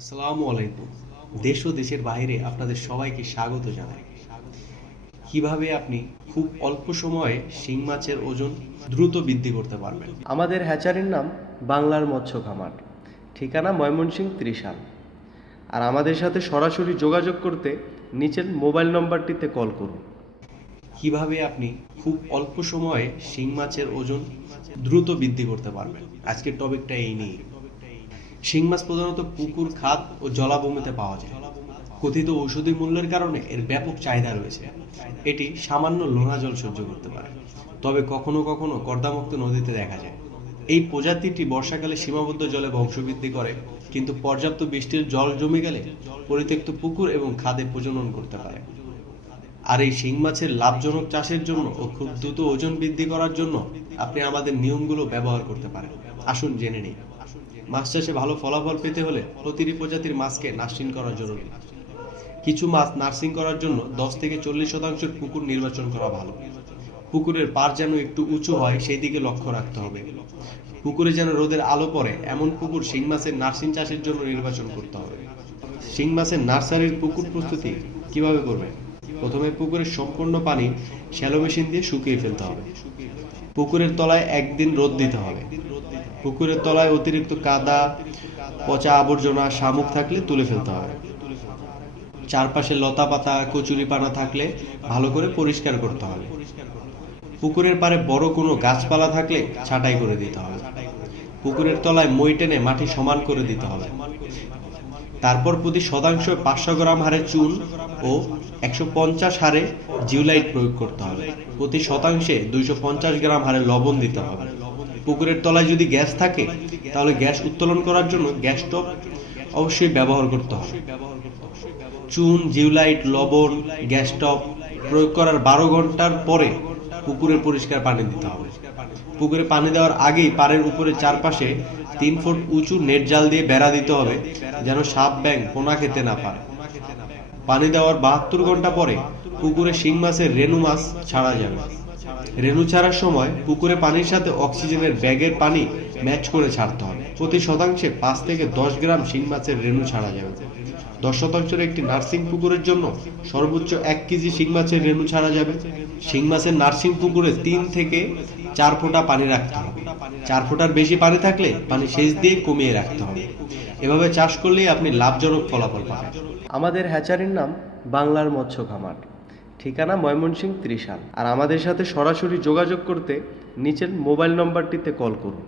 আসসালামু আলাইকুম। দেশ ও দেশের বাইরে আপনাদের সবাইকে স্বাগত জানাই। কিভাবে আপনি খুব অল্প সময়ে শিং মাছের ওজন দ্রুত বৃদ্ধি করতে পারবেন। আমাদের হ্যাচারির নাম বাংলার মৎস্য খামার, ঠিকানা ময়মনসিংহ ত্রিশাল। আর আমাদের সাথে সরাসরি যোগাযোগ করতে নিচের মোবাইল নম্বরটিতে কল করুন। কিভাবে আপনি খুব অল্প সময়ে শিং মাছের ওজন দ্রুত বৃদ্ধি করতে পারবেন। আজকের টপিকটা এই নিয়ে। শিং মাছ প্রধানত পুকুর, খাত ও জলাভূমিতে পাওয়া যায়। কথিত ঔষধি মূল্যের কারণে এর ব্যাপক চাহিদা রয়েছে। এটি সামান্য লোনা জল সহ্য করতে পারে, তবে কখনো কখনো কর্দামুক্ত নদীতে দেখা যায়। এই প্রজাতিটি বর্ষাকালে সীমাবদ্ধ জলে বংশবৃদ্ধি করে, কিন্তু পর্যাপ্ত বৃষ্টির জল জমে গেলে পরিত্যক্ত পুকুর এবং খাদে প্রজনন করতে পারে। আর এই শিং মাছের লাভজনক চাষের জন্য ও খুব দ্রুত ওজন বৃদ্ধি করার জন্য আপনি আমাদের নিয়মগুলো ব্যবহার করতে পারেন। আসুন জেনে নিই। মাছ চাষে ভালো ফলাফল পেতে হলে প্রতিটি প্রজাতির মাছকে নার্সিং করা জরুরি। কিছু মাছ নার্সিং করার জন্য 10 থেকে 40% পুকুর নির্বাচন করা ভালো। পুকুরের পাড় যেন একটু উঁচু হয় সেই দিকে লক্ষ্য রাখতে হবে। পুকুরে যেন রোদের আলো পড়ে এমন পুকুর শিং মাছের নার্সিং চাষের জন্য নির্বাচন করতে হবে। শিং মাছের নার্সারির পুকুর প্রস্তুতি কিভাবে করবেন? প্রথমে পুকুরের সম্পূর্ণ পানি শ্যালো মেশিন দিয়ে শুকিয়ে ফেলতে হবে। পুকুরের তলায় একদিন রোদ দিতে হবে। পুকুরের তলায় অতিরিক্ত কাদা, পচা আবর্জনা, শামুক থাকলে তুলে ফেলতে হবে। চারপাশে লতা পাতা, কচুরিপানা থাকলে ভালো করে পরিষ্কার করতে হবে। পুকুরের পাড়ে বড় কোনো গাছপালা থাকলে ছাঁটাই করে দিতে হবে। পুকুরের তলায় মই টেনে মাটি সমান করে দিতে হবে। তারপর প্রতি শতাংশ 500 গ্রাম হারে চুন ও 150 হারে জিওলাইট প্রয়োগ করতে হবে। প্রতি শতাংশে 250 গ্রাম হারে লবণ দিতে হবে। পুকুরের তলায় যদি গ্যাস থাকে তাহলে গ্যাস উত্তোলন করার জন্য গ্যাস স্টোভ অবশ্যই ব্যবহার করতে হবে। চুন, জিওলাইট, লবণ, গ্যাস স্টোভ প্রয়োগ করার 12 ঘন্টার পরে পুকুরে পরিষ্কার পানি দিতে হবে। পুকুরে পানি দেওয়ার আগেই পাড়ের উপরে চারপাশে 3 ফুট উঁচু নেট জাল দিয়ে বেড়া দিতে হবে, যেন সাপ, ব্যাঙ পোনা খেতে না পারে। পানি দেওয়ার 72 ঘন্টা পরে পুকুরে শিং মাছের রেণু মাছ ছাড়া যাবে। রেণু ছাড়ার সময় পুকুরে পানির সাথে অক্সিজেনের ব্যাগের পানি ম্যাচ করে ছাড়তে হবে। প্রতি শতাংশে 5 থেকে 10 গ্রাম শিং মাছের রেণু ছাড়া যাবে। 10 শতাংশের একটি নার্সিং পুকুরের জন্য সর্বোচ্চ 1 কেজি শিং মাছের রেণু ছাড়া যাবে। শিং মাছের নার্সিং পুকুরে 3 থেকে 4 ফোঁটা পানি রাখতে হবে। 4 ফোঁটার বেশি পানি থাকলে পানি সেচ দিয়ে কমিয়ে রাখতে হবে। এভাবে চাষ করলেই আপনি লাভজনক ফলাফল পাবেন। আমাদের হ্যাচারির নাম বাংলার মৎস্য খামার, ঠিকানা ময়মনসিংহ ত্রিশাল। আর আমাদের সাথে সরাসরি যোগাযোগ করতে নিচের মোবাইল নম্বরটিতে কল করুন।